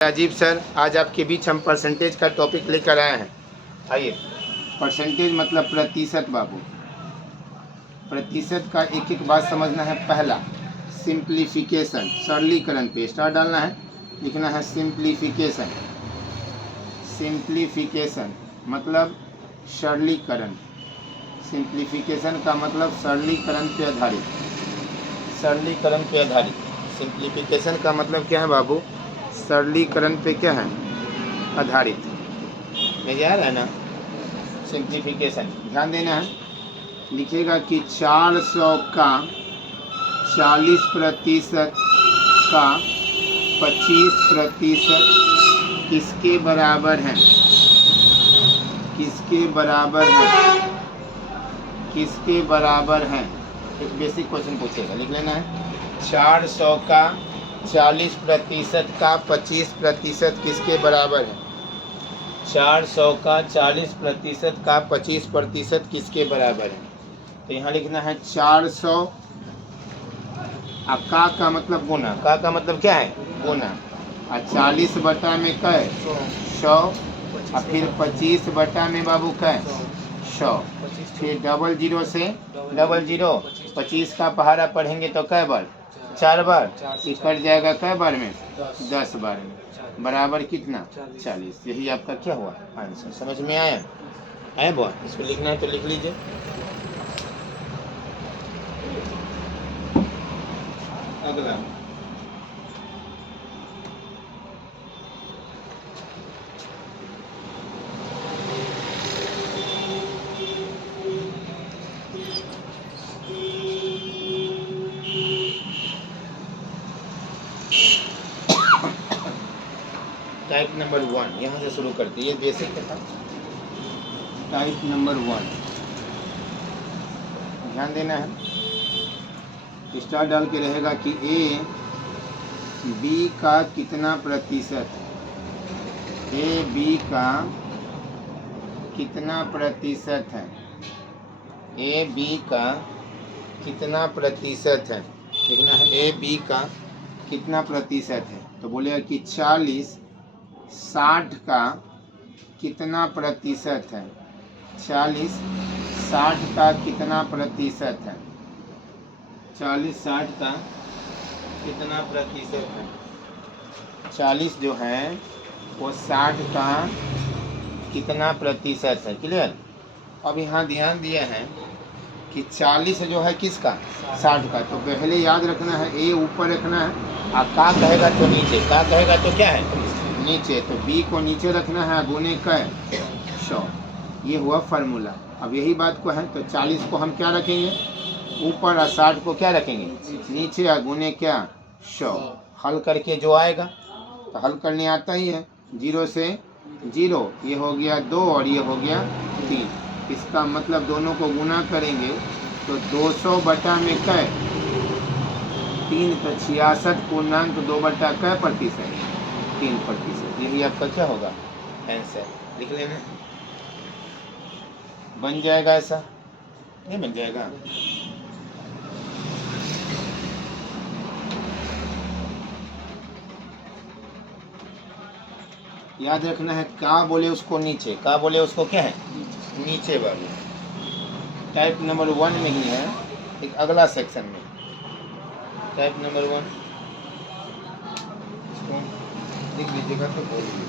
अजीब सर, आज आपके बीच हम परसेंटेज का टॉपिक लेकर आए हैं। आइए, परसेंटेज मतलब प्रतिशत बाबू। प्रतिशत का एक एक बात समझना है। पहला सिंप्लीफिकेशन, सरलीकरण पे स्टार डालना है, लिखना है सिंप्लीफिकेशन। सिंप्लीफिकेशन मतलब सरलीकरण। सिंप्लीफिकेशन का मतलब सरलीकरण पे आधारित। सरलीकरण पे आधारित। सिंप्लीफिकेशन का मतलब क्या है बाबू? सरलीकरण पे क्या है? आधारित। मुझे आ रहा है ना? सिंप्लीफिकेशन ध्यान देना है। लिखेगा कि 400 का 40% का 25% किसके बराबर है? किसके बराबर है? किसके बराबर है? एक बेसिक क्वेश्चन पूछेगा, लिख लेना है। 400 का 40% का 25% किसके बराबर है? 400 का 40% का 25% किसके बराबर है? तो यहाँ लिखना है 400 का मतलब गुना। का मतलब क्या है? गुना। और 40 बटा में क्या है? 100। और फिर 25 बटा में बाबू क्या है? 100। फिर डबल जीरो से डबल जीरो, 25 का पहाड़ा पढ़ेंगे तो कै बार? 4 बार। ये कट जाएगा कै बार में? 10 बार में। बराबर कितना? 40। यही आपका क्या हुआ? आंसर। समझ में आया? है बुआ? इसको लिखना है तो लिख लीजिए। अगला टाइप नंबर 1 यहाँ से शुरू करते हैं। ये बेसिक था। टाइप नंबर 1 ध्यान देना है। स्टार डाल के रहेगा कि ए बी का कितना प्रतिशत है? ए बी का कितना प्रतिशत है? ए बी का कितना प्रतिशत है? लिखना है ए बी का कितना प्रतिशत है। तो बोलेगा कि 40 60 का कितना प्रतिशत है? 40 60 का कितना प्रतिशत है? 40 60 का कितना प्रतिशत है? 40 जो है वो 60 का कितना प्रतिशत है? क्लियर? अब यहाँ ध्यान दिया है कि 40 जो है किसका? 60 का। तो पहले याद रखना है ए ऊपर रखना है, और का कहेगा तो नीचे। का कहेगा तो क्या है? नीचे। तो बी को नीचे रखना है, गुने का 100। ये हुआ फार्मूला। अब यही बात को है तो 40 को हम क्या रखेंगे? ऊपर, और 60 को क्या रखेंगे? नीचे, और गुने क्या? 100। हल करके जो आएगा, तो हल करने आता ही है। 0 से 0, ये हो गया 2 और ये हो गया 3। इसका मतलब दोनों को गुना करेंगे तो 200 बटा में कै? 3। तो 66.2 बटा कै प्रतिशत? 3%। यही आपका क्या होगा? आंसर। लिख लेना। बन जाएगा ऐसा? नहीं बन जाएगा? याद रखना है, का बोले उसको नीचे, का बोले उसको क्या है? नीचे वाले। टाइप नंबर 1 में ही है, एक अगला सेक्शन में। टाइप नंबर 1 इसको लिख लीजिएगा तो बोल लीजिए।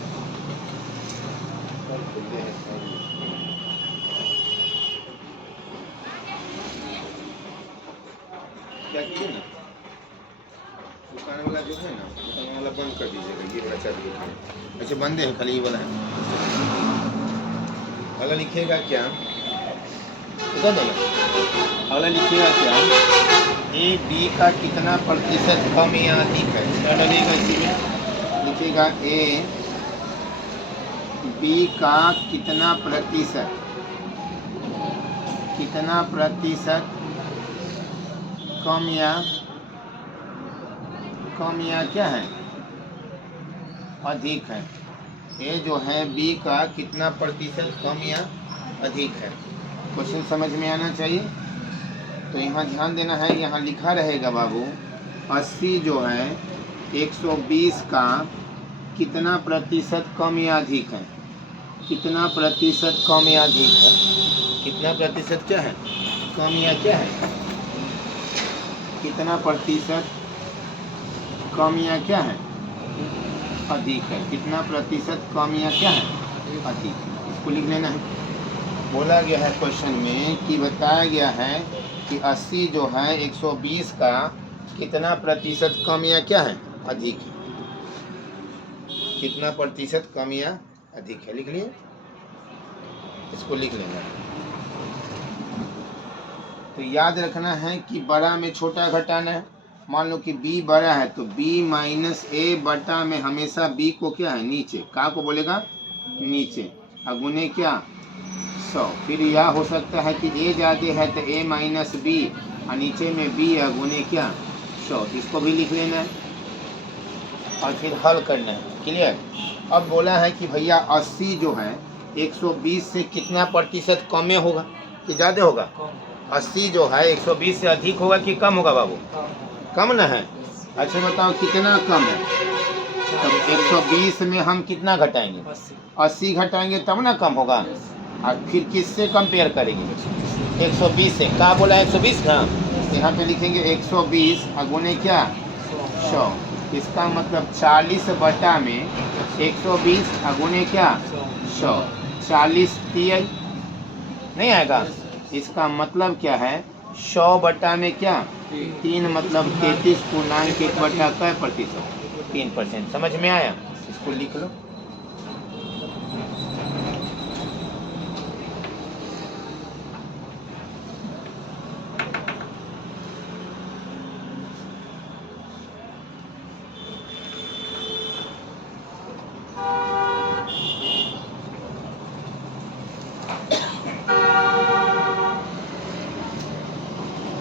क्या कीजिए ना, दुकान वाला जो है ना, दुकान वाला बंद कर दीजिएगा। ये बड़ा चाहिए। अच्छा बंद है, खाली ये वाला है। अगला लिखिएगा क्या? बता दो ना। अगला लिखिएगा क्या? ए बी का कितना प्रतिशत कम या अधिक है? क्या लगेगा इसी में? लिखिएगा ए बी का कितना प्रतिशत, कितना प्रतिशत कम या क्या है? अधिक है। ए जो है बी का कितना प्रतिशत कम या अधिक है? क्वेश्चन समझ में आना चाहिए। तो यहाँ ध्यान देना है, यहाँ लिखा रहेगा बाबू 80 जो है 120 का कितना प्रतिशत कम या अधिक है, कितना प्रतिशत कम या अधिक है, कितना प्रतिशत क्या है, कम या क्या है, कितना प्रतिशत कम या क्या है, अधिक है, कितना प्रतिशत कम या क्या है, अधिक है। इसको लिख लेना है। बोला गया है क्वेश्चन में कि बताया गया है कि 80 जो है 120 का कितना प्रतिशत कम या क्या है, अधिक है, कितना प्रतिशत कम या अधिक है। लिख लिए, इसको लिख लेना। तो याद रखना है कि बड़ा में छोटा घटाना है। मान लो कि b बड़ा है तो b माइनस a बटा में हमेशा b को क्या है, नीचे, का को बोलेगा नीचे, अगुने क्या 100। फिर यह हो सकता है कि a ज़्यादा है तो a माइनस b और नीचे में b अगुने क्या 100। इसको भी लिख लेना है और फिर हल करना है। क्लियर। अब बोला है कि भैया 80 जो है 120 से कितना प्रतिशत कम में होगा कि ज़्यादा होगा। 80 जो है 120 से अधिक होगा कि कम होगा बाबू, कम ना है। अच्छा बताओ कितना कम है। तब 120 में हम कितना घटाएंगे, 80 घटाएंगे तब ना कम होगा। और फिर किससे कंपेयर करेंगे, 120 से। क्या बोला 120 ना, यहाँ पे लिखेंगे 120 अगुने क्या 100। इसका मतलब 40 बटा में 120 अगुने क्या 100, 40 तिया नहीं आएगा। इसका मतलब क्या है 100 बटा में क्या 3, मतलब 33 पूर्णांक 1 बटा कै प्रतिशत 3%। समझ में आया। इसको लिख लो।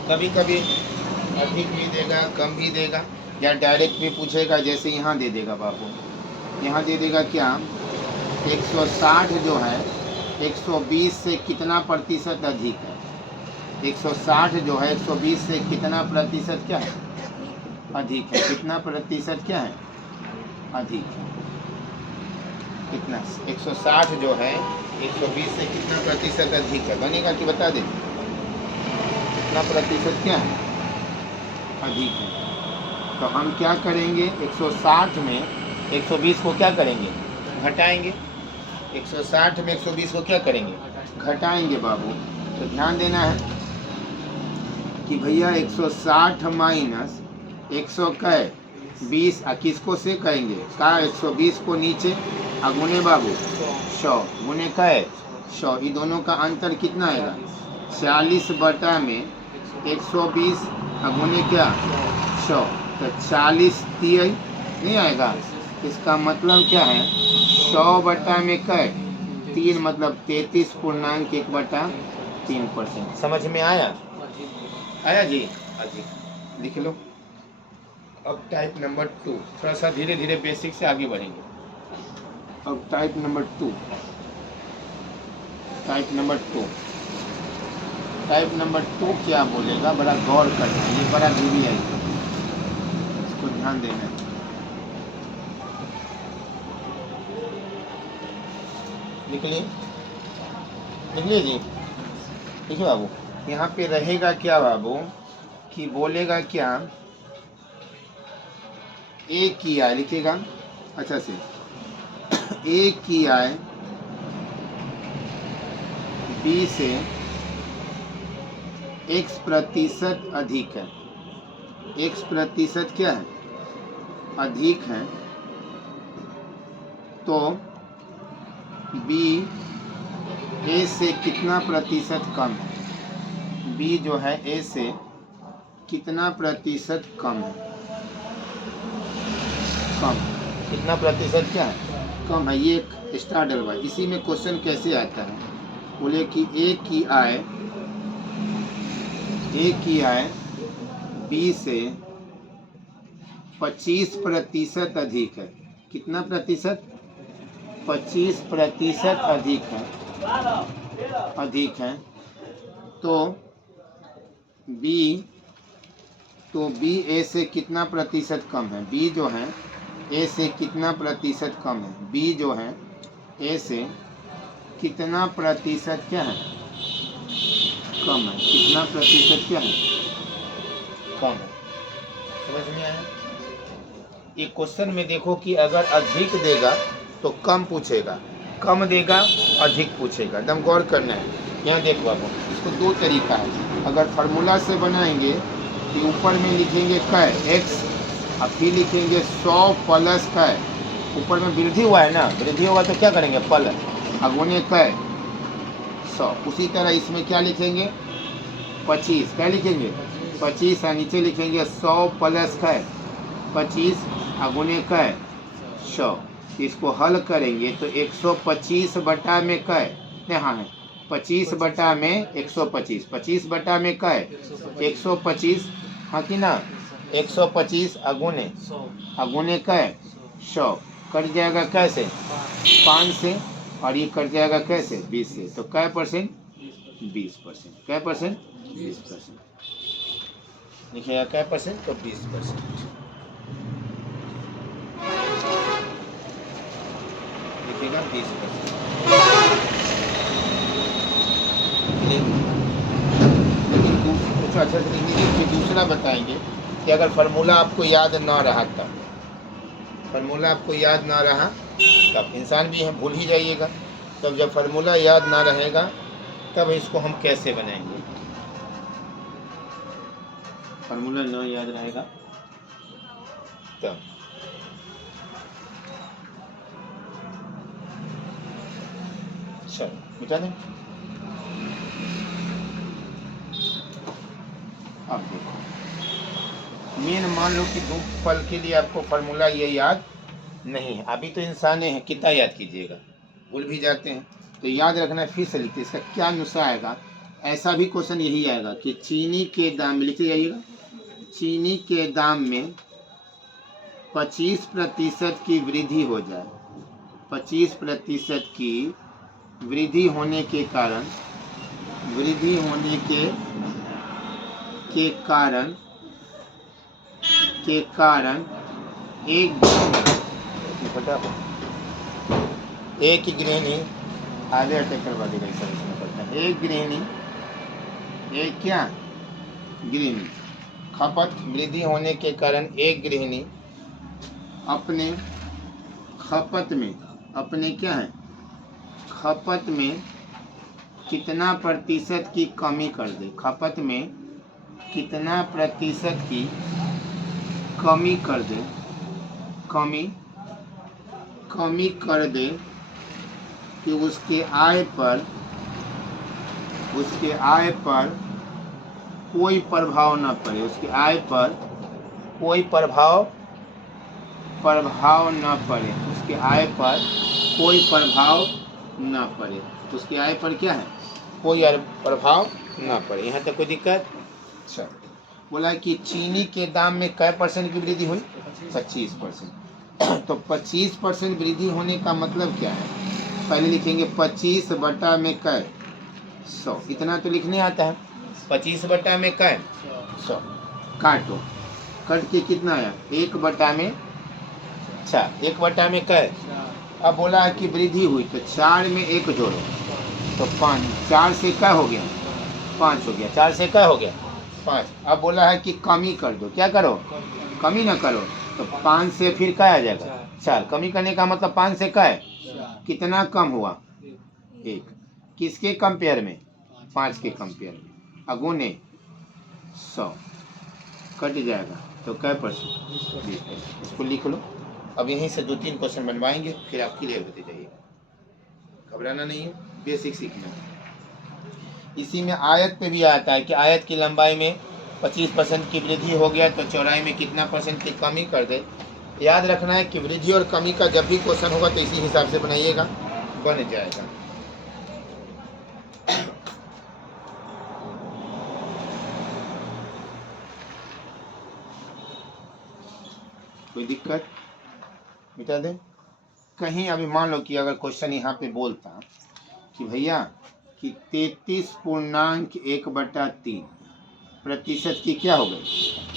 कभी कभी अधिक भी देगा, कम भी देगा, या डायरेक्ट भी पूछेगा। जैसे यहाँ दे देगा बाबू, यहाँ दे देगा क्या 160 जो है 120 से कितना प्रतिशत अधिक है। 160 जो है 120 से कितना प्रतिशत क्या है, अधिक है। कितना प्रतिशत क्या है, अधिक है। कितना 160 जो है 120 से कितना प्रतिशत अधिक है, बनेगा कि बता दे। कितना प्रतिशत क्या है, अधिक है। तो हम क्या करेंगे 160 में 120 को क्या करेंगे, घटाएंगे। 160 में 120 को क्या करेंगे, घटाएंगे बाबू। तो ध्यान देना है कि भैया 160 माइनस 120 किसको से कहेंगे का 120 को नीचे अगुने बाबू 100 गुने कै 100। ये दोनों का अंतर कितना आएगा 40 बटा में 120 अगुने क्या 100। तो 40 तिया नहीं आएगा। इसका मतलब क्या है 100 बटा में कै 3, मतलब 33 पूर्णांक 1 बटा 3%। समझ में आया, आया जी। अधिक लिख लो। अब टाइप नंबर 2, थोड़ा सा धीरे धीरे बेसिक से आगे बढ़ेंगे। अब type number 2, type number 2, type number 2 क्या बोलेगा, बड़ा गौर करना है। ये बड़ा दूरी है, इसको ध्यान देना है। लिख लिए, लिख लिए जी। देखिए बाबू, यहाँ पे रहेगा क्या बाबू कि बोलेगा क्या ए की आय लिखेगा। अच्छा से ए की आय बी से x प्रतिशत अधिक है। x प्रतिशत क्या है, अधिक है। तो b a से कितना प्रतिशत कम है, b जो है a से कितना प्रतिशत कम है, कम। कितना प्रतिशत क्या है, कम है। ये एक स्टार डलवा। इसी में क्वेश्चन कैसे आता है, बोले कि ए की आय बी से 25% अधिक है। कितना प्रतिशत, 25% अधिक है, अधिक है। तो बी ए से कितना प्रतिशत कम है, बी जो है ए से कितना प्रतिशत कम है, बी जो है ए से कितना प्रतिशत क्या है, कम है, कितना प्रतिशत क्या है, कम है। समझ में आया? एक क्वेश्चन में देखो कि अगर अधिक देगा तो कम पूछेगा, कम देगा अधिक पूछेगा, एकदम गौर करना है। यहाँ देखो आप, इसको दो तरीका है। अगर फार्मूला से बनाएंगे तो ऊपर में लिखेंगे कै एक्स, और फिर लिखेंगे 100 प्लस कै, ऊपर में वृद्धि हुआ है ना, वृद्धि होगा तो क्या करेंगे प्लस, अगुने कै 100। उसी तरह इसमें क्या लिखेंगे 25, क्या लिखेंगे 25, और नीचे लिखेंगे 100 प्लस कै 25 अगुने कै 100। इसको हल करेंगे तो 125 बटा में कै, यहाँ है 25 बटा में 125, 25 बटा में कै 125, हाँ कि ना, 125 अगुने कै 100, कट जाएगा कैसे 5 से, और ये कट जाएगा कैसे 20 से, तो कै परसेंट 20%, कै परसेंट 20%, लिखिएगा कै परसेंट, तो 20%, लिखिएगा 20%। लेकिन कुछ अच्छा से लिखिए, फिर दूसरा बताएंगे कि अगर फार्मूला आपको याद ना रहा तब, फार्मूला आपको याद ना रहा तब, इंसान भी हम भूल ही जाइएगा, तब जब फार्मूला याद ना रहेगा तब इसको हम कैसे बनाएंगे, फार्मूला ना याद रहेगा तब। चलो मिटा दें। अब देखो, मेन मान लो कि 2 पल के लिए आपको फार्मूला ये याद नहीं है, अभी तो इंसान है, कितना याद कीजिएगा, भूल भी जाते हैं, तो याद रखना, फिर से लिखते, इसका क्या नुस्खा आएगा, ऐसा भी क्वेश्चन यही आएगा कि चीनी के दाम में, लिखते जाइएगा, चीनी के दाम में 25% की वृद्धि हो जाए, 25% की वृद्धि होने के कारण, वृद्धि होने के कारण एक गृहिणी, आधे अटैक करवा देगा, ऐसा इसमें पड़ता है, एक गृहिणी, एक क्या गृहिणी, खपत वृद्धि होने के कारण एक गृहिणी अपने खपत में, अपने क्या है खपत में कितना प्रतिशत की कमी कर दे, खपत में कितना प्रतिशत की कमी कर दे, कमी कर दे कि उसके आय पर कोई प्रभाव न पड़े, उसके आय पर कोई प्रभाव न पड़े, उसके आय पर कोई प्रभाव न पड़े, उसके आय पर क्या है कोई प्रभाव न पड़े। यहाँ तक कोई दिक्कत? अच्छा, बोला कि चीनी के दाम में कै % की वृद्धि हुई, 25%। तो 25% वृद्धि होने का मतलब क्या है, पहले लिखेंगे 25 बटा में कै 100, इतना तो लिखने आता है, 25 बटा में कै 100, काटो, कट के कितना आया 1 बटा में, अच्छा 1 बटा में कै, अब बोला है कि वृद्धि हुई तो 4 में 1 जोड़ो तो 5, 4 से क्या हो गया 5 हो गया, 4 से क्या हो गया 5। अब बोला है कि कमी कर दो, क्या करो कमी ना करो, तो 5 से फिर क्या आ जाएगा 4, कमी करने का मतलब 5 से क्या है, कितना कम हुआ 1, किसके कंपेयर में 5 के कंपेयर में, अगुने 100, कट जाएगा तो कै %, 20%। इसको लिख लो। अब यहीं से 2-3 क्वेश्चन बनवाएंगे, फिर आप क्लियर होते जाइएगा, घबराना नहीं है, बेसिक सीखना है। इसी में आयत पे भी आता है कि आयत की लंबाई में 25% की वृद्धि हो गया तो चौड़ाई में कितना % की कमी कर दे। याद रखना है कि वृद्धि और कमी का जब भी क्वेश्चन होगा तो इसी हिसाब से बनाइएगा, बन जाएगा। कोई दिक्कत? मिटा दें। कहीं अभी मान लो कि अगर क्वेश्चन यहाँ पे बोलता कि भैया कि 33.1/3 प्रतिशत की क्या हो गई,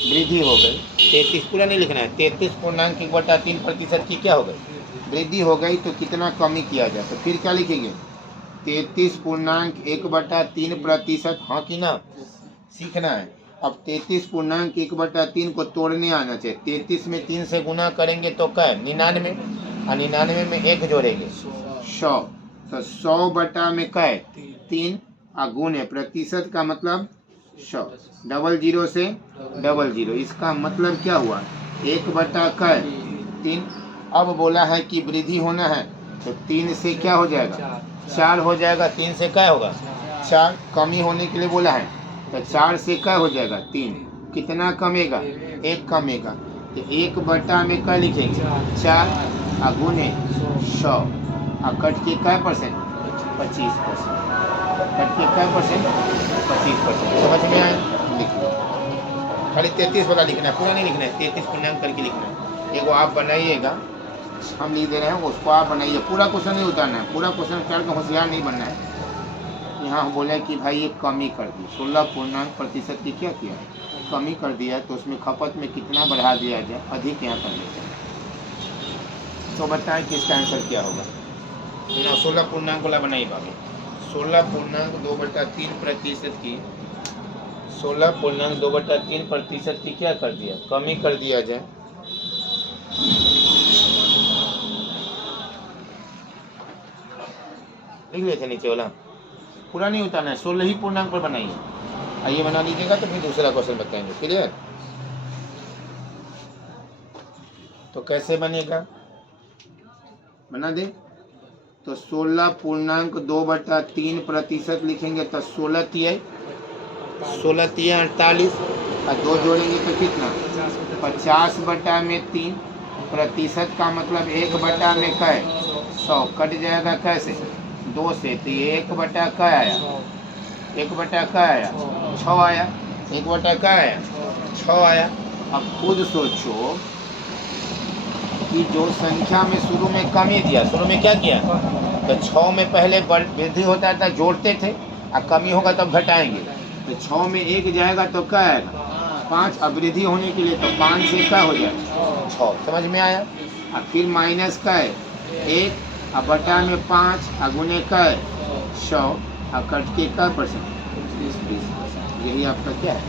वृद्धि हो गई। 33 पूरा नहीं लिखना है, 33.1/3% की क्या हो गई, वृद्धि हो गई। तो कितना कमी किया जाए, तो फिर क्या लिखेंगे, 33.1/3%। हाँ कि ना, सीखना है। अब 33.1/3 को तोड़ने आना चाहिए। 33 में 3 से गुना करेंगे तो क्या है, 99, और 99 में 1 जोड़ेंगे 100, तो 100 बटा में क्या है, 3, और गुणे प्रतिशत का मतलब 100, 00 से 00, इसका मतलब क्या हुआ, 1 बटा क्या है, 3। अब बोला है कि वृद्धि होना है, तो 3 से क्या हो जाएगा, 4 हो जाएगा। 3 से क्या होगा, 4। कमी होने के लिए बोला है, तो 4 से क्या हो जाएगा, 3। कितना कमेगा, 1 कमेगा। तो 1 बटा में क्या लिखेंगे, 4, और गुणे 100, और कट के क्या परसेंट, 25%। कट के क्या परसेंट, 25%। समझ में आए, लिख लो। खाली 33 वाला लिखना है, पूरा नहीं लिखना है, 33 पूर्णांक करके लिखना है। एगो आप बनाइएगा, हम लिख दे रहे हैं, उसको आप बनाइए। पूरा क्वेश्चन नहीं उतारना है, पूरा क्वेश्चन करके होशियार नहीं बनना है। यहाँ हम बोले कि भाई ये कमी कर दी, 16% की क्या किया, कमी कर दिया, तो उसमें खपत में कितना बढ़ा दिया जाए, अधिक यहाँ कर देते हैं। तो बताएं कि इसका आंसर क्या होगा। 16 वाला बनाइए बाकी, 16.2/3% की, 16.2/3% की क्या कर दिया, कमी कर दिया जाए। लिख लेते नीचे वाला, पूरा नहीं उतारना है, 16 ही पूर्णांक पर बनाइए। आइए बना लीजिएगा, तो फिर दूसरा क्वेश्चन बताएंगे। क्लियर, तो कैसे बनेगा, बना दे। तो 16.2/3% लिखेंगे, तो 16 तिया 48, और 2 जोड़ेंगे तो कितना, 50 बटा में 3, प्रतिशत का मतलब 1 बटा में क्या है, 100, कट जाएगा कैसे, 2 से, तो ये 1 बटा क्या आया, 1 बटा क्या आया, 6 आया, 1 बटा क्या आया, 6 आया। अब खुद सोचो कि जो संख्या में शुरू में कमी दिया, शुरू में क्या किया, तो 6 में पहले वृद्धि होता था, जोड़ते थे, और कमी होगा तब घटाएंगे। तो 6 में 1 जाएगा तो क्या आएगा, 5। अब वृद्धि होने के लिए तो 5 से क्या हो जाएगा, 6। समझ में आया। और फिर माइनस का है 1, और बटा में 5, और गुने का है 100, और कट के क्या परसेंट, 20%। यही आपका क्या है,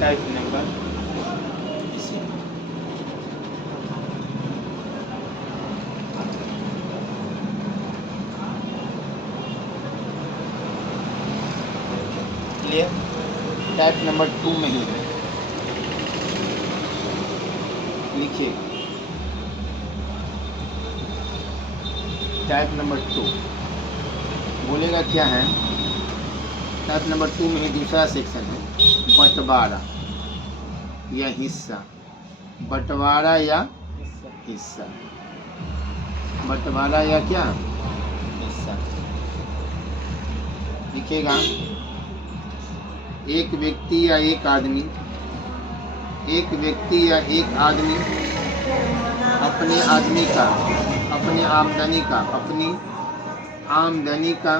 टाइप नंबर। टाइप नंबर 2 में ही लिखिए, टाइप नंबर 2 बोलेगा क्या है। टाइप नंबर 2 में ही दूसरा सेक्शन है, बंटवारा या हिस्सा, बंटवारा या हिस्सा, बंटवारा या क्या, हिस्सा। लिखिएगा, एक व्यक्ति या एक आदमी, एक व्यक्ति या एक आदमी अपने आदमी का, अपनी आमदनी का, अपनी आमदनी का,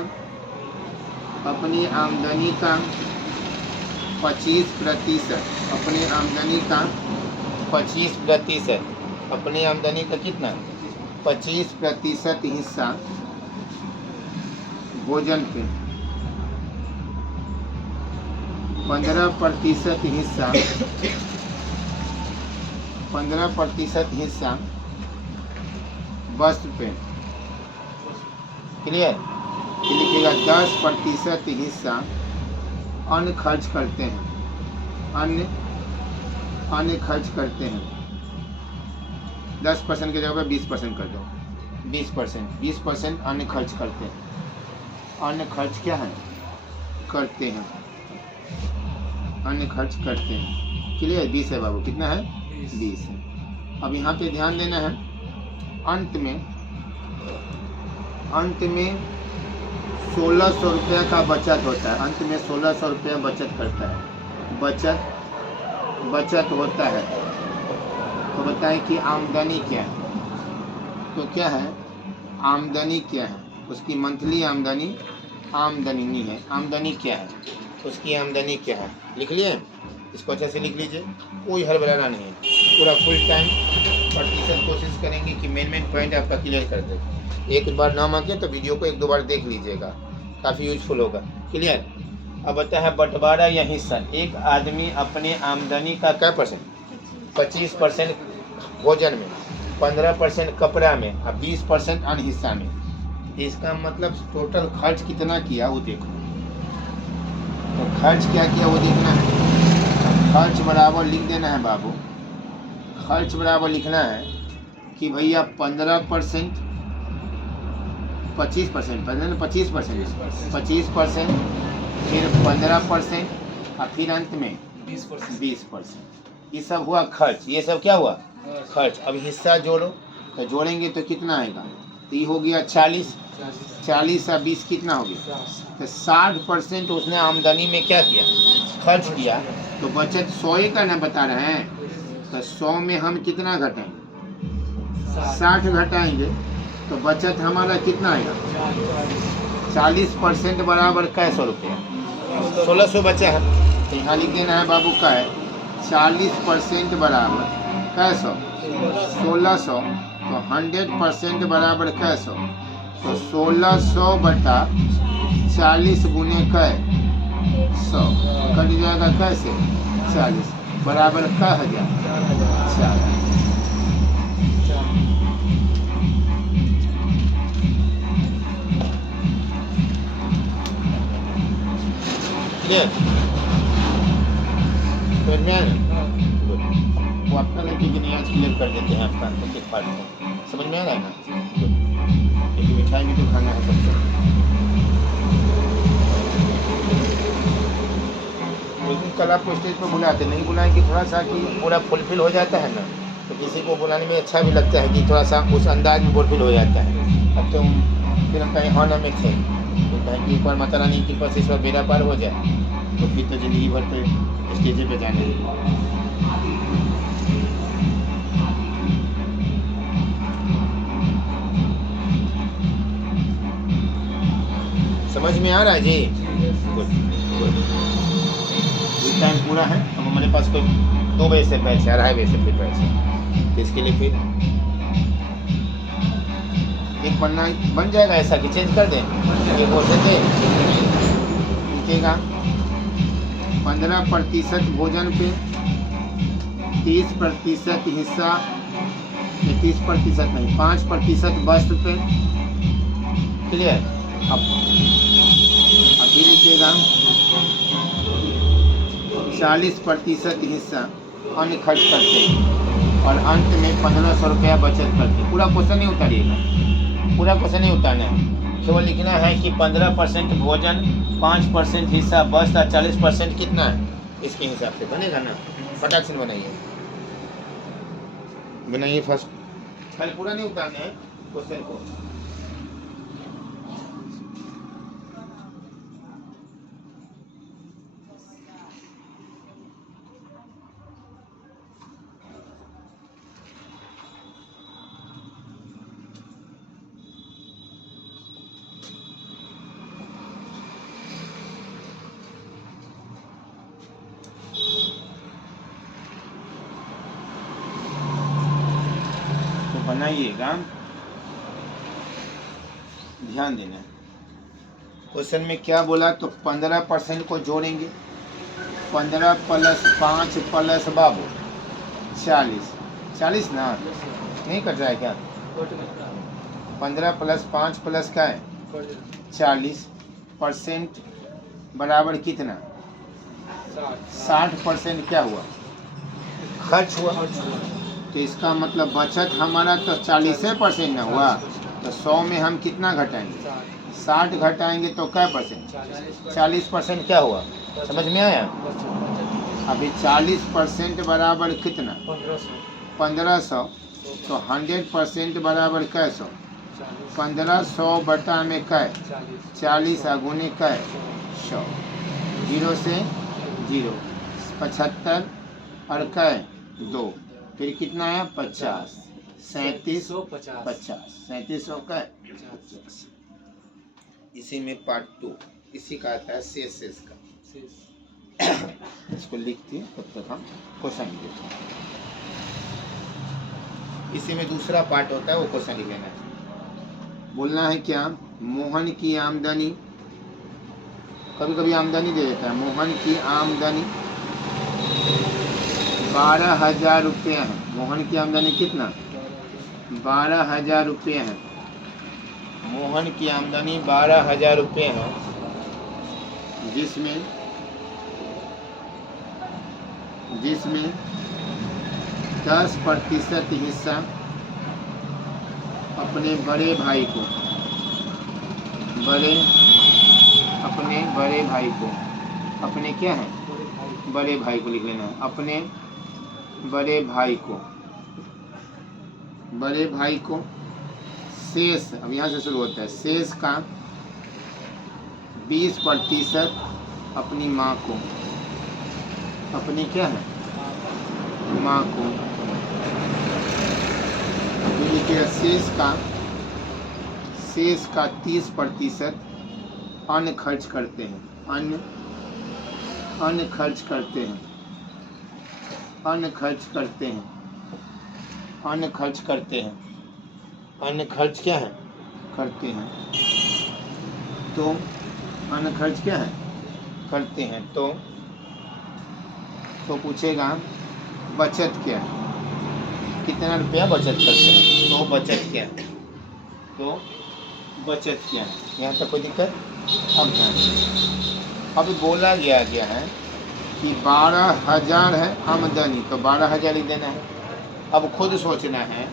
अपनी आमदनी का 25%, अपनी आमदनी का 25%, अपनी आमदनी का कितना, 25% हिस्सा भोजन पे, 15% हिस्सा, 15% हिस्सा वस्त्र पे। क्लियर, लिखिएगा 10% हिस्सा अन्य खर्च करते हैं, अन्य खर्च करते हैं। 10% की जगह पे 20% कर दो, 20% अन्य खर्च करते हैं। अन्य खर्च क्या है, करते हैं, अन्य खर्च करते हैं। क्लियर, 20 है बाबू, कितना है, 20 है। अब यहाँ पे ध्यान देना है, अंत में 1600 रुपया का बचत होता है, अंत में 1600 रुपया बचत करता है, बचत होता है। तो बताएं कि आमदनी क्या है, तो क्या है, आमदनी क्या है, उसकी मंथली आमदनी आमदनी है। आमदनी क्या है, उसकी आमदनी क्या है, लिख लिए। इसको अच्छे से लिख लीजिए, कोई हड़बड़ाना नहीं है, पूरा फुल टाइम प्रतिशत कोशिश करेंगे कि मेन पॉइंट आपका क्लियर कर दे। एक बार नाम आ गया तो वीडियो को 1-2 बार देख लीजिएगा, काफ़ी यूजफुल होगा। क्लियर। अब बता है बंटवारा या हिस्सा। एक आदमी अपने आमदनी का क्या परसेंट, 25% भोजन में, 15% कपड़ा में और 20% अन्य हिस्सा में। इसका मतलब टोटल खर्च कितना किया वो देखो। तो खर्च क्या किया वो देखना है। खर्च बराबर लिख देना है बाबू, खर्च बराबर लिखना है कि भैया 15%, 25%, 25%, फिर 15% और फिर अंत में 20%। ये सब हुआ खर्च, ये सब क्या हुआ खर्च। अब हिस्सा जोड़ो, तो जोड़ेंगे तो कितना आएगा, तो ये हो गया 40 और 20 कितना हो गया, तो 60% उसने आमदनी में क्या किया, खर्च किया। तो बचत 100 का ना बता रहे हैं, तो 100 में हम कितना घटाएंगे, 60 घटाएंगे, तो बचत हमारा कितना आएगा, 40% बराबर क्या 100 रुपया, 1600 बचा है। तो यहाँ लिख देना है बाबू का है 40% बराबर क्या 100, 1600। तो 100% बराबर क्या 100, तो 1600 बटा 40 गुने कै 100 कट जाएगा कैसे 40 बराबर क्या 1000। क्लियर, समझ में आया ना। वो आपका लड़की की नहीं आज क्लियर कर देते हैं आपका एक एक पार्ट को, समझ में आ रहा है ना। एक मिठाई भी तो खाना है सबको। उस दिन कल आपको स्टेज पर बुलाते, नहीं बुलाएं कि थोड़ा सा कि पूरा फुलफिल हो जाता है ना, तो किसी को बुलाने में अच्छा भी लगता है कि थोड़ा सा उस अंदाज में फुलफिल हो जाता है। अब तो फिर हम कहीं हाँ ना में थे, तो कहीं कि एक बार माता रानी की पास इस बार बेड़ा पार हो जाए तो फिर तो ज़िंदगी भर तो स्टेज पे जाना है। समझ में आ रहा है जी, गुड गुड। टाइम पूरा है, अब हमारे पास कोई 2 बजे से बैच है, 2:30 बजे से फिर बैच है, तो इसके लिए फिर एक पन्ना बन जाएगा ऐसा कि चेंज कर दें, ये बोल देते लिखेगा 15% भोजन पे, 30% हिस्सा, 30% नहीं 5% वस्त्र पे। क्लियर। अब अभी लिखिएगा 40% हिस्सा अन्य खर्च करते हैं और अंत में 1500 रुपया बचत करते हैं। पूरा क्वेश्चन नहीं उतारिएगा, पूरा क्वेश्चन नहीं उतारना है, केवल लिखना है कि 15% भोजन, 5% हिस्सा बस और 40% कितना है, इसके हिसाब से बनेगा ना। फटाक से बनाइए फर्स्ट, खाली पूरा नहीं उतारना है क्वेश्चन को। बनाइएगा, ध्यान देना। क्वेश्चन में क्या बोला, तो 15% को जोड़ेंगे, 15 + 5 + बाबू 40 ना, नहीं कट रहा है क्या, 15 + 5 + क्या है 40% बराबर कितना 60% क्या हुआ खर्च हुआ। तो इसका मतलब बचत हमारा तो 40% ना हुआ, तो 100 में हम कितना घटाएंगे 60 घटाएंगे तो क्या परसेंट 40% क्या हुआ, समझ में आया। अभी 40% बराबर कितना 1500, तो 100% बराबर क्या 100, 1500 बटा में क्या 40 गुने क्या 100, 0 से 0 75 और क्या 2, फिर कितना है 50, 3750, 3700 का 50। इसी में पार्ट 2 इसी का आता है शेष का। इसको लिखती तब तक हम क्वेश्चन लिख देते हैं। इसी में दूसरा पार्ट होता है, वो क्वेश्चन लिख लेना है। बोलना है क्या, मोहन की आमदनी, कभी कभी आमदनी दे देता है, मोहन की आमदनी 12,000 रुपये है। मोहन की आमदनी कितना, 12,000 रुपये है। मोहन की आमदनी 12,000 रुपये है, जिसमें 10% हिस्सा अपने बड़े भाई को, अपने क्या है, बड़े भाई को लिख लेना है, अपने बड़े भाई को शेष, अब यहाँ से शुरू होता है, शेष का 20% अपनी माँ को, अपनी क्या है, माँ को। देखिए शेष का 30% अन्य खर्च करते हैं, अन्य खर्च करते हैं, अन्य खर्च क्या है, करते हैं। तो अन्य खर्च क्या है, करते हैं। तो पूछेगा बचत क्या है, कितना रुपया बचत करते हैं, तो बचत क्या है, यहाँ तक कोई दिक्कत। अब ध्यान दीजिए, अब बोला गया है कि 12,000 है आमदनी, तो 12,000 लिख देना है। अब खुद सोचना है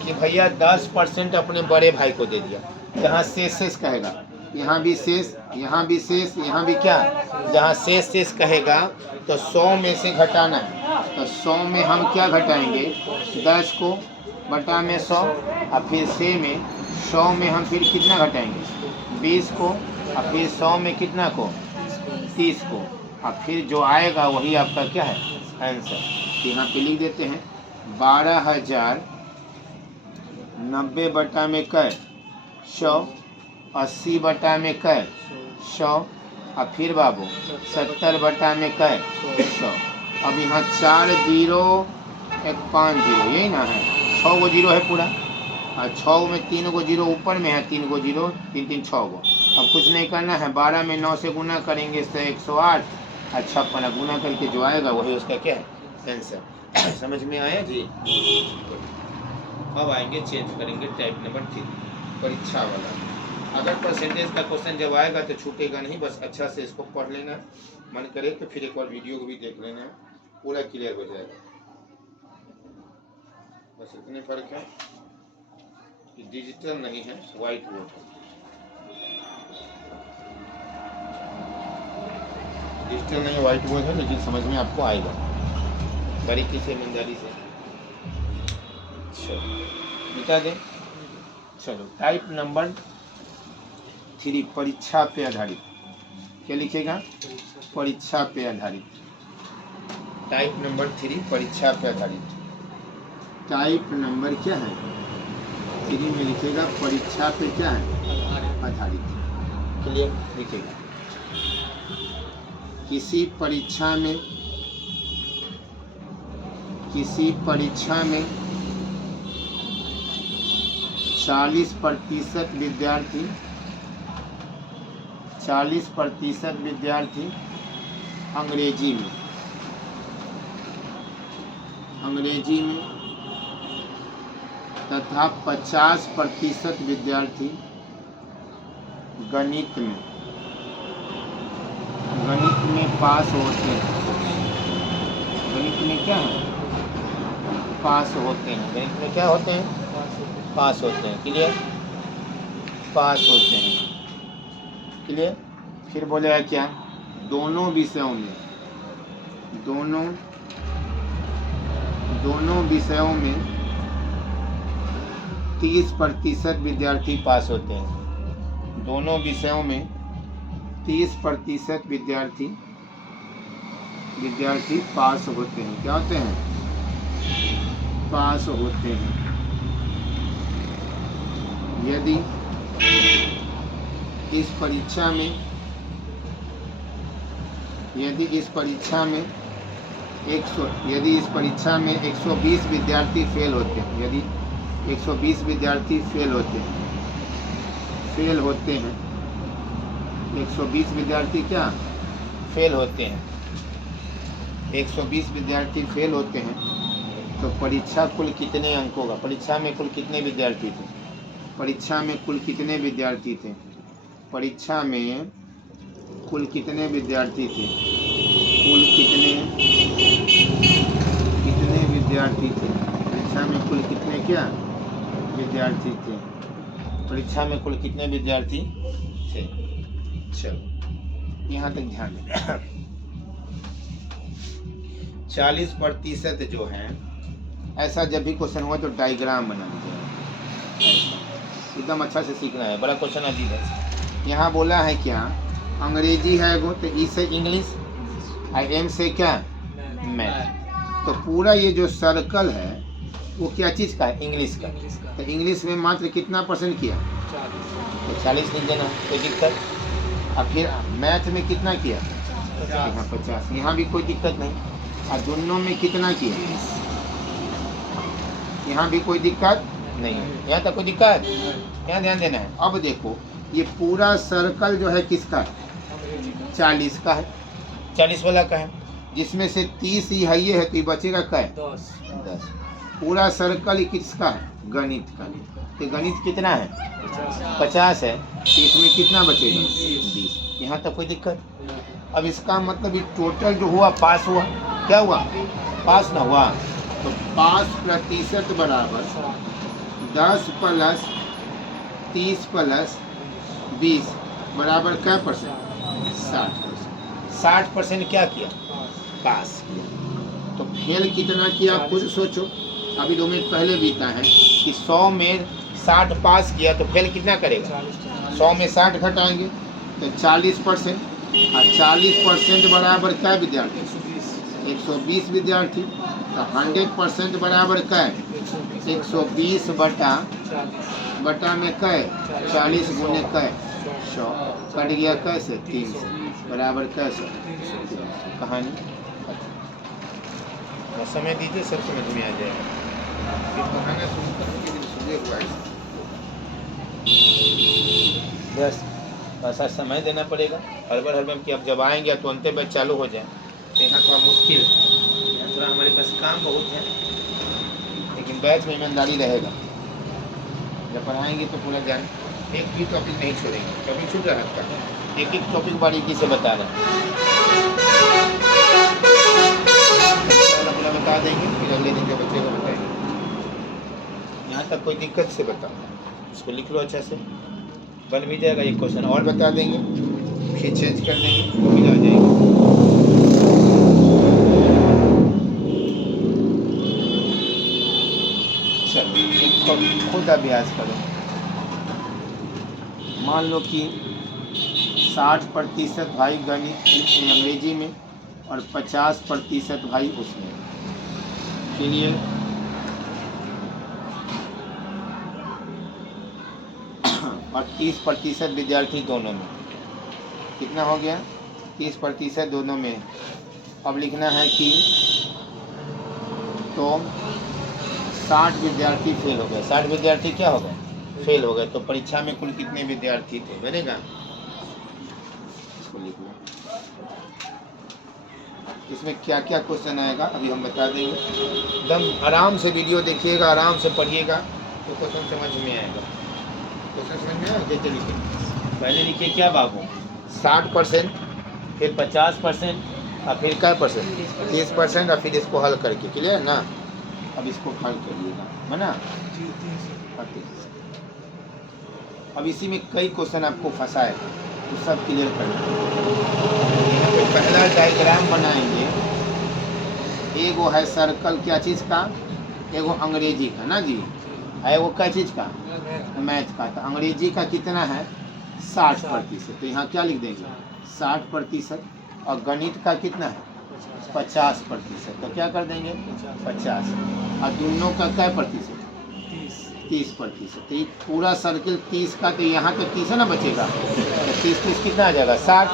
कि भैया 10% अपने बड़े भाई को दे दिया, जहाँ शेष कहेगा, यहाँ भी शेष, यहाँ भी शेष, यहाँ भी क्या, जहाँ शेष कहेगा तो 100 में से घटाना है। तो 100 में हम क्या घटाएंगे, 10 को बटा में 100, और फिर 100 में हम फिर कितना घटाएंगे, 20 को, और फिर 100 में कितना को, 30 को, और फिर जो आएगा वही आपका क्या है, आंसर। तो यहाँ पे लिख देते हैं 12,000 90 बटा में कै 100, 80 बटा में कै 100, और फिर बाबू 70 बटा में कै 100। अब यहाँ 4 0 1 5 0, यही ना है, 6 गो जीरो है पूरा, और 6 में 3 गो जीरो ऊपर में है, 3 गो जीरो, 3 3 6 गो। अब कुछ नहीं करना है, 12 में 9 से गुना करेंगे तो 108, और 56 गुना करके जो आएगा वही उसका क्या है, आंसर। समझ में आया जी। अब आएंगे, चेंज करेंगे टाइप नंबर 3 परीक्षा वाला। अगर परसेंटेज का क्वेश्चन जब आएगा तो छूटेगा नहीं, बस अच्छा से इसको पढ़ लेना, मन करे तो फिर एक बार वीडियो को भी देख लेना, पूरा क्लियर हो जाएगा। बस इतने फर्क है कि डिजिटल नहीं है, व्हाइट बोर्ड है। डिजिटल नहीं, व्हाइट बोर्ड है, लेकिन समझ में आपको आएगा बारीकी से, ईमानदारी से। चलो मिटा दें। चलो टाइप नंबर 3 परीक्षा पे आधारित, क्या लिखेगा, परीक्षा पे आधारित। टाइप नंबर 3 परीक्षा पे आधारित। टाइप नंबर क्या है, 3 में लिखेगा परीक्षा पे क्या है, आधारित। क्लियर, लिखेगा किसी परीक्षा में 40% विद्यार्थी अंग्रेजी में तथा 50% विद्यार्थी गणित में पास होते हैं। गणित में क्या है, पास होते हैं। गणित में क्या होते हैं, पास होते हैं। क्लियर, पास होते हैं। क्लियर। फिर बोलेगा क्या, दोनों विषयों में 30% विद्यार्थी पास होते हैं। दोनों विषयों में 30% विद्यार्थी पास होते हैं। क्या होते हैं, पास होते हैं। इस परीक्षा में यदि इस परीक्षा में 120 विद्यार्थी फेल होते हैं, यदि 120 विद्यार्थी फेल होते हैं 120 विद्यार्थी क्या फेल होते हैं, 120 विद्यार्थी फेल होते हैं, तो परीक्षा कुल कितने अंक होगा? परीक्षा में कुल कितने विद्यार्थी थे? परीक्षा में कुल कितने विद्यार्थी थे? परीक्षा में कुल कितने विद्यार्थी थे? कुल कितने विद्यार्थी थे? परीक्षा में कुल कितने क्या विद्यार्थी थे? परीक्षा में कुल कितने विद्यार्थी थे? चलो यहाँ तक ध्यान दें। 40% जो है, ऐसा जब भी क्वेश्चन हुआ तो डायग्राम बना लीजिए, एकदम अच्छा से सीखना है, बड़ा क्वेश्चन अजीब है। यहाँ बोला है क्या? अंग्रेजी है वो, तो ई से इंग्लिश, और एम से क्या मैथ। तो पूरा ये जो सर्कल है वो क्या चीज़ का है? इंग्लिश का। तो इंग्लिश में मात्र कितना % किया? 40 लिख देना, कोई दिक्कत। और फिर मैथ में कितना किया? यहाँ 50, यहाँ भी कोई दिक्कत नहीं। और दोनों में कितना किया? यहाँ भी कोई दिक्कत नहीं है, यहाँ तक कोई दिक्कत, यहाँ ध्यान देना है। अब देखो ये पूरा सर्कल जो है किसका है? 40 का है, 40 वाला का है, जिसमें से 30 ही है, ये है, तो ये बचेगा क्या है? 10। पूरा सर्कल किसका है? गणित का। तो गणित कितना है? 50 है, तो इसमें कितना बचेगा? 20। यहाँ तक कोई दिक्कत? अब इसका मतलब ये टोटल जो हुआ पास हुआ, क्या हुआ? पास ना हुआ, तो 5% बराबर 10 + 30 + 20 बराबर क्या %? 60%। 60% क्या किया? पास किया। तो फेल कितना किया? खुद सोचो। अभी 2 मिनट पहले बीता है कि 100 में 60 पास किया, तो फेल कितना करेगा? 100 में 60 घटाएंगे तो 40%, और 40% बराबर क्या विद्यार्थी? 120 विद्यार्थी। तो 100% बराबर क्या है? 120 बटा में क्या है? 40 गुने क्या है? 100। कट गया कैसे? 3 से बराबर कैसे? कहानी समय दीजिए, सब समझ में आ जाएगा। बस ऐसा समय देना पड़ेगा, हड़बड़ कि अब जब आएंगे तो अंत बैच चालू हो जाए, तो यहाँ थोड़ा मुश्किल है, थोड़ा हमारे पास काम बहुत है, लेकिन बैच में ईमानदारी रहेगा। जब पढ़ाएंगे तो पूरा जान, एक भी टॉपिक नहीं छोड़ेंगे, कभी छूट रहा था, एक टॉपिक बारीकी से बताना, पूरा बता देंगे, फिर अगले दिन जो बच्चे को बताएंगे। यहाँ तक कोई दिक्कत से बताओ, इसको लिख लो अच्छा से, बन भी जाएगा। एक क्वेश्चन और बता देंगे, फिर चेंज कर देंगे, फिर आ जाएगी। चलो खुद अभ्यास करो। मान लो कि 60% भाई गणित अंग्रेजी में और 50% भाई उसमें के लिए और 30% विद्यार्थी दोनों में। कितना हो गया? 30% दोनों में। अब लिखना है कि तो 60 विद्यार्थी फेल हो गए। 60 विद्यार्थी क्या हो गए? फेल हो गए। तो परीक्षा में कुल कितने विद्यार्थी थे? बनेगा, इसको लिख लो। इसमें क्या क्या क्वेश्चन आएगा अभी हम बता देंगे। एकदम आराम से वीडियो देखिएगा, आराम से पढ़िएगा, तो क्वेश्चन समझ में आएगा। क्वेश्चन समझ में आया? जैसे लिखिए, पहले लिखिए क्या बाबू? 60%, फिर 50% और फिर क्या %? 30%, और फिर इसको हल करके। क्लियर है ना? अब इसको हल करिएगा, बना? अब इसी में कई क्वेश्चन आपको फंसाए, तो सब क्लियर करना। तो पहला डायग्राम बनाएंगे। एगो है सर्कल, क्या चीज़ का? एगो अंग्रेजी का ना जी, है वो क्या चीज़ का? मैथ का। तो अंग्रेजी का कितना है? 60%। तो यहाँ क्या लिख देंगे? 60%। और गणित का कितना है? 50%। तो क्या कर देंगे? 50। और दोनों का क्या %? 30%। तो ये पूरा सर्किल 30 का, तो यहाँ तो 30 है ना बचेगा, तो 30 कितना आ जाएगा 60,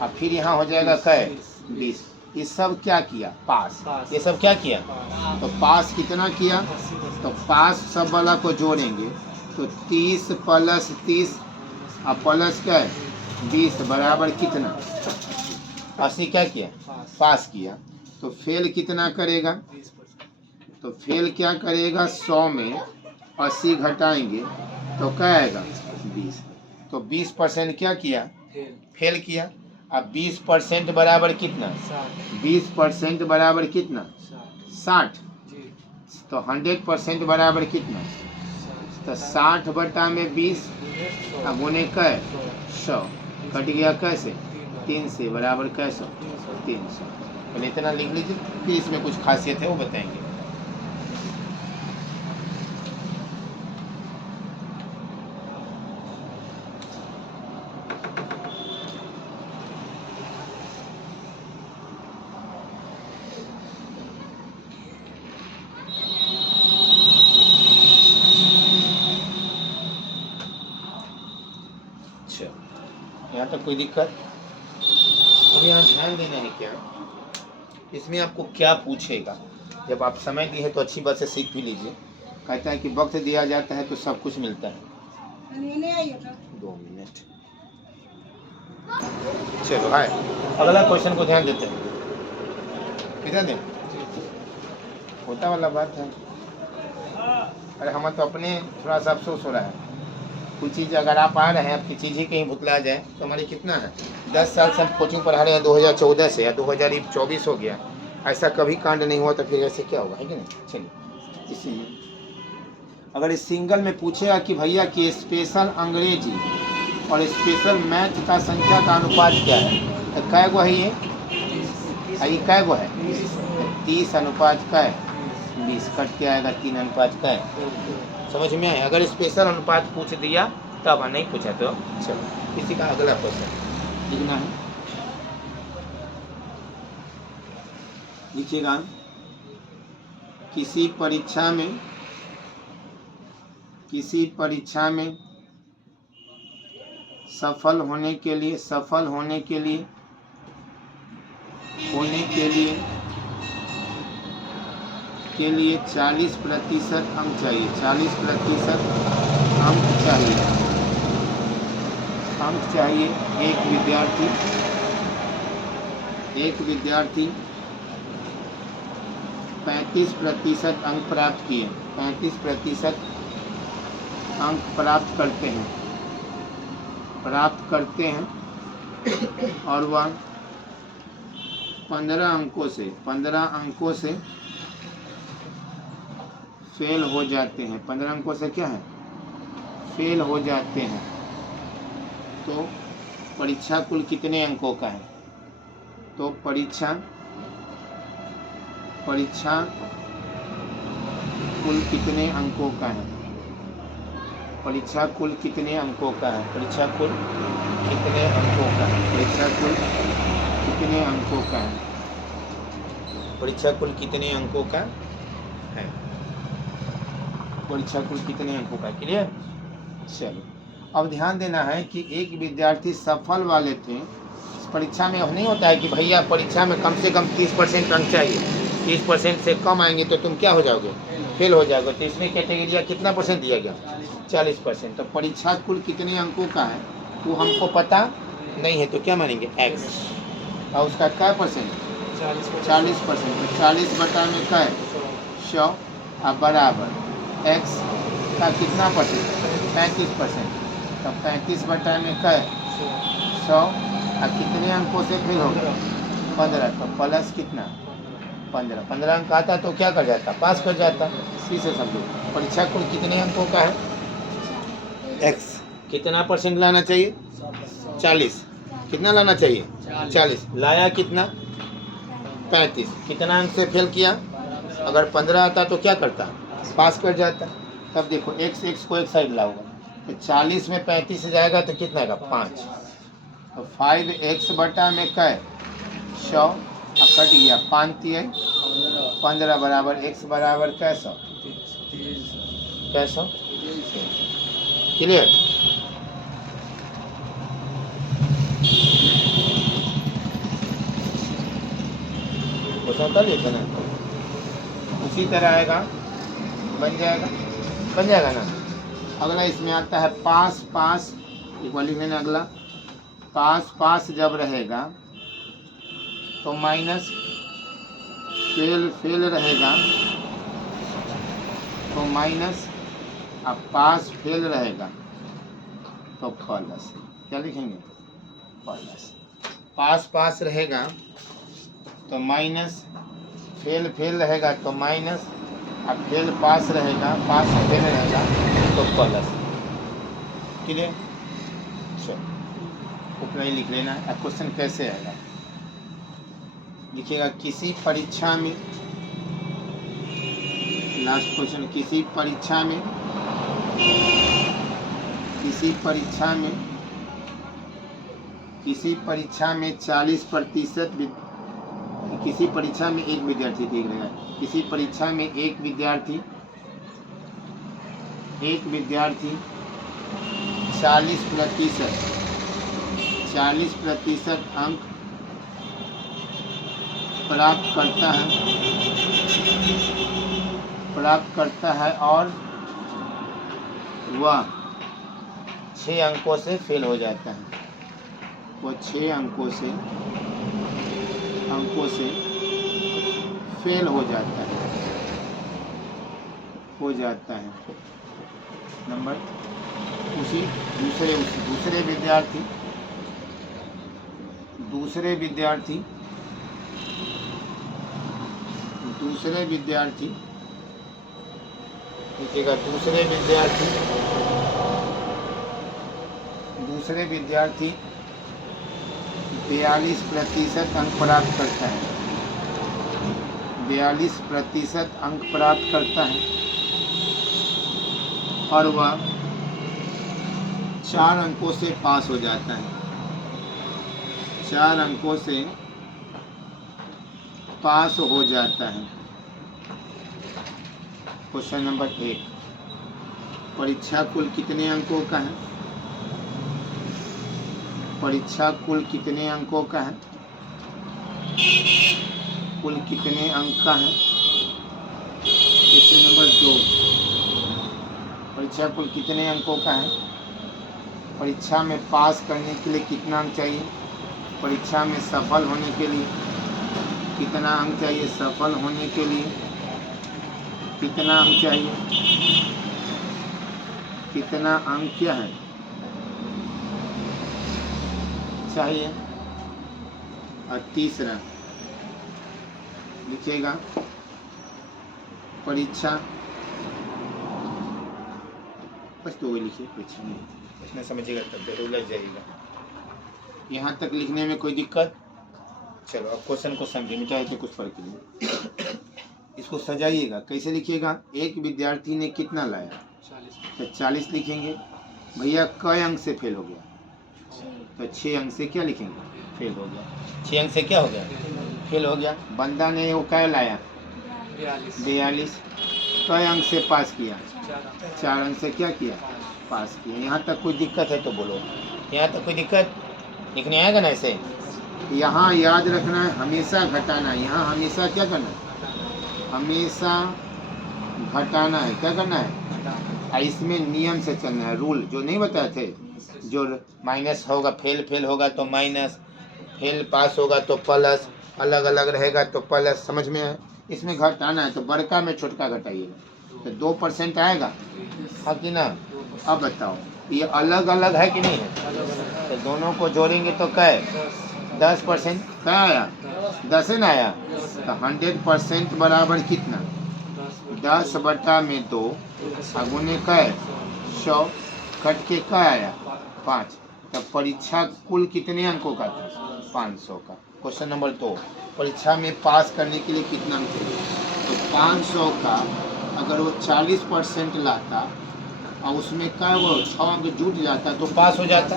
और फिर यहाँ हो जाएगा कै 20। ये सब क्या किया, पास। ये सब क्या किया, तो पास कितना किया, तो पास सब वाला को जोड़ेंगे तो 30 + 30 और प्लस क्या है 20 बराबर कितना 80। क्या किया, पास किया। तो फेल कितना करेगा, तो फेल क्या करेगा, 100 में 80 घटाएंगे तो क्या आएगा 20। तो 20% क्या किया, फेल किया। अब 20% बराबर कितना, 20% बराबर कितना 60। तो 100% बराबर कितना, तो 60 बटा में 20 अब गुने कै 100, कट गया कैसे 3 से बराबर कैसे 300। पहले इतना लिख लीजिए, फिर इसमें कुछ खासियत है वो बताएंगे। यहाँ तक कोई दिक्कत, अभी यहाँ ध्यान देना है क्या, इसमें आपको क्या पूछेगा। जब आप समय दिए तो अच्छी बात से सीख भी लीजिए। कहता है कि वक्त दिया जाता है तो सब कुछ मिलता है। 2 मिनट, चलो हाय अगला क्वेश्चन को ध्यान देते हैं। कितना दें, होता वाला बात है। अरे हम तो अपने थोड़ा सा अफसोस हो रहा है, कुछ चीज़ अगर आप आ रहे हैं आपकी चीज़ ही कहीं भुतला जाए तो हमारी कितना है 10 साल से हम कोचिंग पढ़ा रहे हैं, 2014 से या 2024 हो गया, ऐसा कभी कांड नहीं हुआ, तो फिर ऐसे क्या होगा, है कि नहीं। चलिए इसीलिए अगर इस सिंगल में पूछेगा कि भैया कि स्पेशल अंग्रेजी और स्पेशल मैथ का संख्या का अनुपात क्या है, तो कै गो है ये कै गो है 30 अनुपात कै 20, कट के आएगा 3 अनुपात कै। समझ में आए, अगर स्पेशल अनुपात पूछ दिया तब, नहीं पूछा तो चलो इसी का अगला क्वेश्चन लिखना है। लिखिएगा, किसी परीक्षा में सफल होने के लिए 40% अंक चाहिए, 40% अंक चाहिए। एक विद्यार्थी 35% अंक प्राप्त किए, 35% अंक प्राप्त करते हैं और वह 15 अंकों से फेल हो जाते हैं। 15 अंकों से क्या है, फेल हो जाते हैं। तो परीक्षा कुल कितने अंकों का है, तो परीक्षा कुल कितने अंकों का है, परीक्षा कुल कितने अंकों का है, परीक्षा कुल कितने अंकों का है, परीक्षा कुल कितने अंकों का है, परीक्षा कुल कितने अंकों का है, परीक्षा कुल कितने अंकों का। क्लियर। चलो अब ध्यान देना है कि एक विद्यार्थी सफल वाले थे। परीक्षा में अब नहीं होता है कि भैया परीक्षा में कम से कम 30% अंक चाहिए, 30% से कम आएंगे तो तुम क्या हो जाओगे, फेल हो जाओगे। तो इसमें कैटेगरी कितना परसेंट दिया गया, 40%। तो परीक्षा कुल कितने अंकों का है वो हमको पता नहीं है, तो क्या मानेंगे x, और उसका क्या परसेंट 40%। तो 40 बटा में क्या है 100 और बराबर x का कितना परसेंट 35%। तो 35 बटा में क्या है 100 और कितने अंकों से फेल हो गया 15। तो प्लस कितना 15 अंक आता तो क्या कर जाता, पास कर जाता। इसी से समझो परीक्षा कुल कितने अंकों का है, x कितना परसेंट लाना चाहिए 40, कितना लाना चाहिए 40, लाया कितना 35, कितना अंक से फेल किया, अगर 15 आता तो क्या करता, पास कर जाता। तब देखो x को एक साइड लाओगे तो 40 में 35 से जाएगा तो कितना आएगा 5। तो 5x बटा में क्या है 100 और कट गया 5 15 बराबर x बराबर कैसा क्लियर? क्वेश्चन कर लेते ना, उसी तरह आएगा, बन जाएगा ना। अगला इसमें आता है पास पास, एक बार लिख लेना। अगला पास पास जब रहेगा तो माइनस, फेल फेल रहेगा तो माइनस, अब पास फेल रहेगा तो प्लस। क्या लिखेंगे? प्लस। पास पास रहेगा तो माइनस, फेल फेल रहेगा तो माइनस, अब फेल पास रहेगा, पास फेल रहेगा तो प्लस। क्लियर? चलो उतना ही लिख लेना। अब क्वेश्चन कैसे आएगा, लिखिएगा किसी परीक्षा में, लास्ट क्वेश्चन, किसी परीक्षा में 40%, किसी परीक्षा में एक विद्यार्थी, ठीक रहेगा, किसी परीक्षा में एक विद्यार्थी 40% अंक प्राप्त करता है और वह 6 अंकों से फेल हो जाता है। वो 6 अंकों से फेल हो जाता है। नंबर उसी दूसरे विद्यार्थी लिखिएगा, दूसरे विद्यार्थी 42% अंक प्राप्त करता है, 42% अंक प्राप्त करता है और वह 4 अंकों से पास हो जाता है, 4 अंकों से पास हो जाता है। क्वेश्चन नंबर 1, परीक्षा कुल कितने अंकों का है? परीक्षा कुल कितने अंकों का है? कुल कितने अंक का है? क्वेश्चन नंबर 2, परीक्षा कुल कितने अंकों का है? परीक्षा में पास करने के लिए कितना अंक चाहिए? परीक्षा में सफल होने के लिए कितना अंक चाहिए? सफल होने के लिए कितना अंक चाहिए? कितना अंक क्या है चाहिए? और तीसरा लिखिएगा, परीक्षा, बस तो वही लिखिए, परीक्षा नहीं, इसमें समझिएगा तब जरूर लग जाएगा। यहाँ तक लिखने में कोई दिक्कत? चलो अब क्वेश्चन को समझे, मिटाए तो कुछ फर्क नहीं। इसको सजाइएगा, कैसे लिखिएगा? एक विद्यार्थी ने कितना लाया? 40। तो 40 लिखेंगे। भैया कई अंक से फेल हो गया? तो 6 अंक से क्या लिखेंगे? फेल हो गया। 6 अंक से क्या हो गया? फेल हो गया। बंदा ने वो क्या लाया? 42। कई अंक से पास किया? 4 अंक से क्या किया? पास किया। यहाँ तक कोई दिक्कत है तो बोलो। यहाँ तक कोई दिक्कत? लिखने आएगा ना ऐसे? यहाँ याद रखना है, हमेशा घटाना है। यहाँ हमेशा क्या करना है? हमेशा घटाना है। क्या करना है? और इसमें नियम से चलना है, रूल जो नहीं बताए थे, जो माइनस होगा, फेल होगा तो माइनस, फेल पास होगा तो प्लस, अलग अलग रहेगा तो प्लस। समझ में है? इसमें घटाना है तो बड़का में छोटका घटाइएगा तो 2% आएगा, हाँ कि ना? अब बताओ ये अलग अलग है कि नहीं है? तो दोनों को जोड़ेंगे तो क्या है? 10%। क्या आया? 10 ना आया? तो 100% बराबर कितना? 10/2 अगुने क्या है? 100 कट के क्या आया? 5। तब परीक्षा कुल कितने अंकों का था? 500 का। क्वेश्चन नंबर 2, परीक्षा में पास करने के लिए कितना अंक चाहिए? तो 500 का अगर वो 40% लाता और उसमें क्या वो 6 अंक जुट जाता तो पास हो जाता।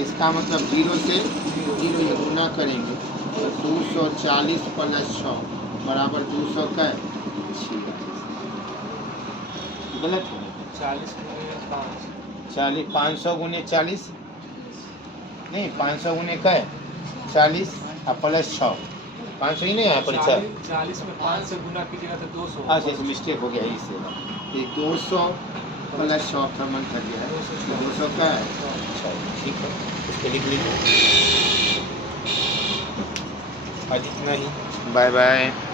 इसका मतलब 0 से 0 ये गुना करेंगे तो 240 + 6 बराबर 200 का 46। गलत है? 40 गुने 5 40 500 गुने 40 नहीं 500 गुने का है 40 और प्लस 6 500 ही नहीं आया पर 40 में 5 से गुना कीजिएगा तो 200 अच्छा तो मिस्टेक हो गया इससे ये 200 प्लस 100 का मन कर गया है 200 का है अच्छा ठीक है उसको लिख लीजिए आज इतना ही बाय बाय।